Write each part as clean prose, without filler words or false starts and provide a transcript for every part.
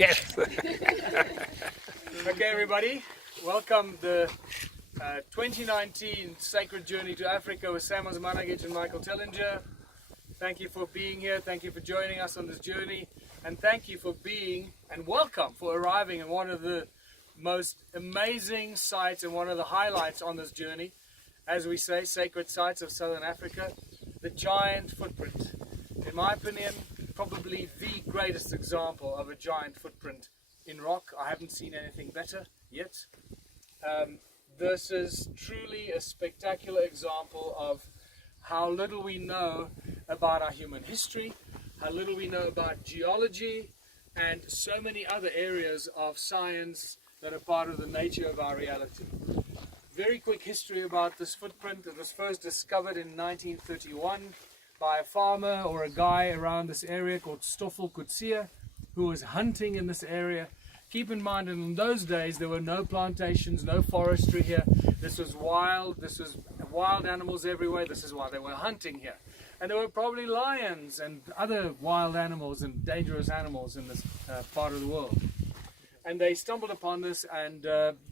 Yes. Okay, everybody, welcome the 2019 Sacred Journey to Africa with Sam Osmanagich and Michael Tellinger. Thank you for being here, thank you for joining us on this journey, and thank you for being, and welcome for arriving in one of the most amazing sites and one of the highlights on this journey, as we say, sacred sites of Southern Africa, the giant footprint. In my opinion, probably the greatest example of a giant footprint in rock. I haven't seen anything better yet. This is truly a spectacular example of how little we know about our human history, how little we know about geology, and so many other areas of science that are part of the nature of our reality. Very quick history about this footprint. It was first discovered in 1931 by a farmer or a guy around this area called Stoffel Coetzee, who was hunting in this area. Keep in mind, in those days there were no plantations, no forestry here. This was wild animals everywhere. This is why they were hunting here. And there were probably lions and other wild animals and dangerous animals in this part of the world. And they stumbled upon this, and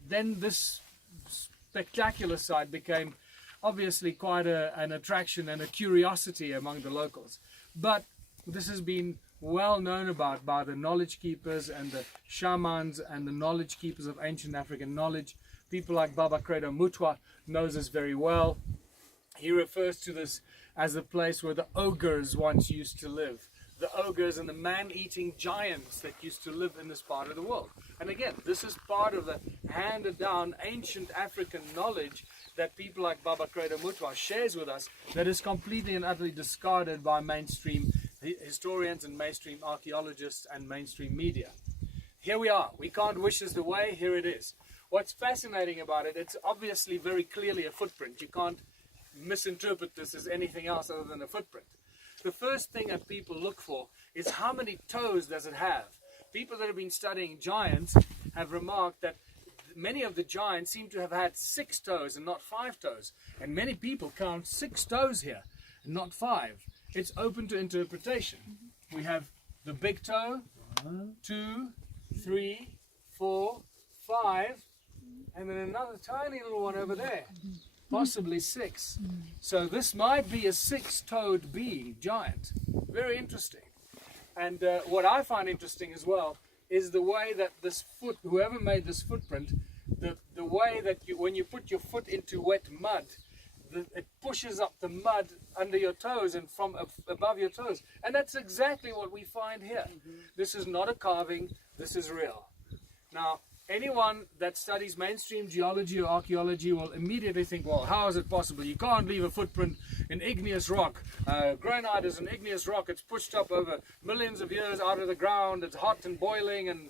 then this spectacular site became obviously quite an attraction and a curiosity among the locals. But this has been well known about by the knowledge keepers and the shamans and the knowledge keepers of ancient African knowledge. People like Baba Credo Mutwa knows this very well. He refers to this as the place where the ogres once used to live. The ogres and the man-eating giants that used to live in this part of the world. And again, this is part of the handed-down ancient African knowledge that people like Baba Credo Mutwa shares with us, that is completely and utterly discarded by mainstream historians and mainstream archaeologists and mainstream media. Here we are. We can't wish this away. Here it is. What's fascinating about it, it's obviously very clearly a footprint. You can't misinterpret this as anything else other than a footprint. The first thing that people look for is how many toes does it have. People that have been studying giants have remarked that many of the giants seem to have had 6 toes and not 5 toes. And many people count 6 toes here and not 5. It's open to interpretation. We have the big toe, 1, 2, 3, 4, 5, and then another tiny little one over there. Possibly 6. So this might be a 6-toed being, giant. Very interesting. And what I find interesting as well is the way that this whoever made this footprint, the way that when you put your foot into wet mud, it pushes up the mud under your toes and from above your toes. And that's exactly what we find here. This is not a carving, this is real. Now, anyone that studies mainstream geology or archaeology will immediately think, well, how is it possible? You can't leave a footprint in igneous rock. Granite is an igneous rock. It's pushed up over millions of years out of the ground. It's hot and boiling and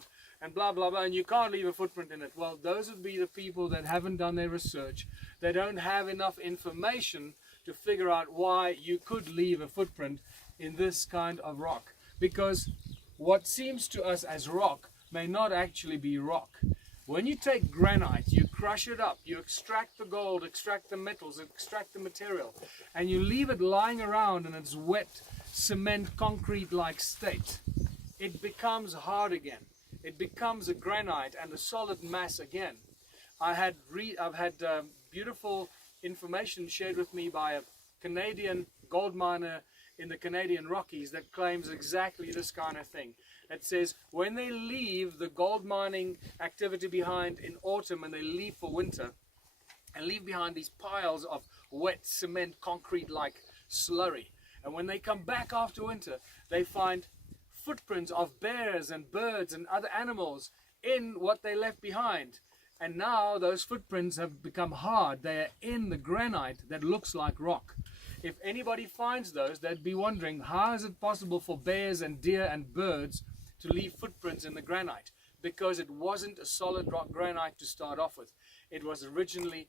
blah, blah, blah, and you can't leave a footprint in it. Well, those would be the people that haven't done their research. They don't have enough information to figure out why you could leave a footprint in this kind of rock. Because what seems to us as rock may not actually be rock. When you take granite, you crush it up, you extract the gold, extract the metals, extract the material, and you leave it lying around in its wet, cement, concrete-like state, it becomes hard again. It becomes a granite and a solid mass again. I've had beautiful information shared with me by a Canadian gold miner in the Canadian Rockies that claims exactly this kind of thing. It says when they leave the gold mining activity behind in autumn and they leave for winter and leave behind these piles of wet cement concrete like slurry, and when they come back after winter they find footprints of bears and birds and other animals in what they left behind. And now those footprints have become hard. They are in the granite that looks like rock. If anybody finds those, they'd be wondering, how is it possible for bears and deer and birds to leave footprints in the granite? Because it wasn't a solid rock granite to start off with. It was originally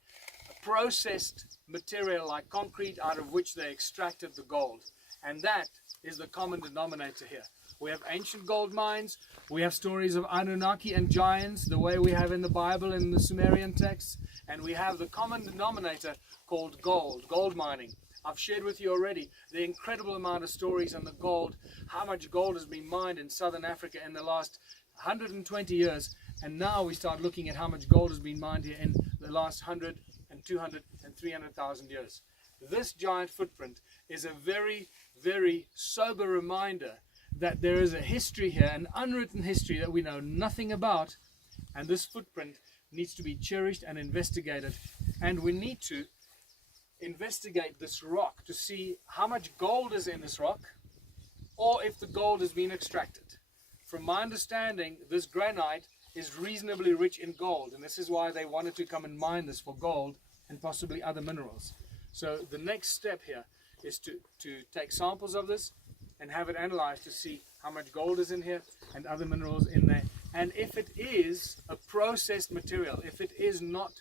a processed material like concrete out of which they extracted the gold. And that is the common denominator here. We have ancient gold mines, we have stories of Anunnaki and giants, the way we have in the Bible and the Sumerian texts, and we have the common denominator called gold mining. I've shared with you already the incredible amount of stories on the gold, how much gold has been mined in southern Africa in the last 120 years, and now we start looking at how much gold has been mined here in the last 100 and 200 and 300,000 years. This giant footprint is a very, very sober reminder that there is a history here, an unwritten history that we know nothing about, and this footprint needs to be cherished and investigated. And we need to investigate this rock to see how much gold is in this rock, or if the gold has been extracted. From my understanding, this granite is reasonably rich in gold, and this is why they wanted to come and mine this for gold and possibly other minerals. So the next step here is to take samples of this and have it analyzed to see how much gold is in here and other minerals in there, and if it is a processed material, if it is not,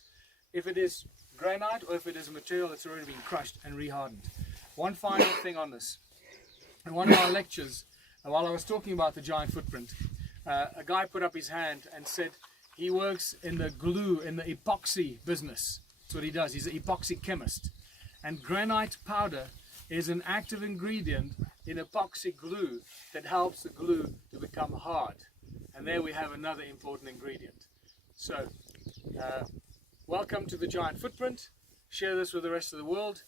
if it is granite, or if it is a material that's already been crushed and rehardened. One final thing on this. In one of our lectures, while I was talking about the giant footprint, a guy put up his hand and said he works in the glue, in the epoxy business. That's what he does. He's an epoxy chemist. And granite powder is an active ingredient in epoxy glue that helps the glue to become hard. And there we have another important ingredient. So, welcome to the giant footprint. Share this with the rest of the world.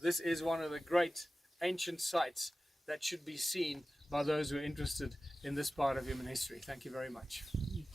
This is one of the great ancient sites that should be seen by those who are interested in this part of human history. Thank you very much.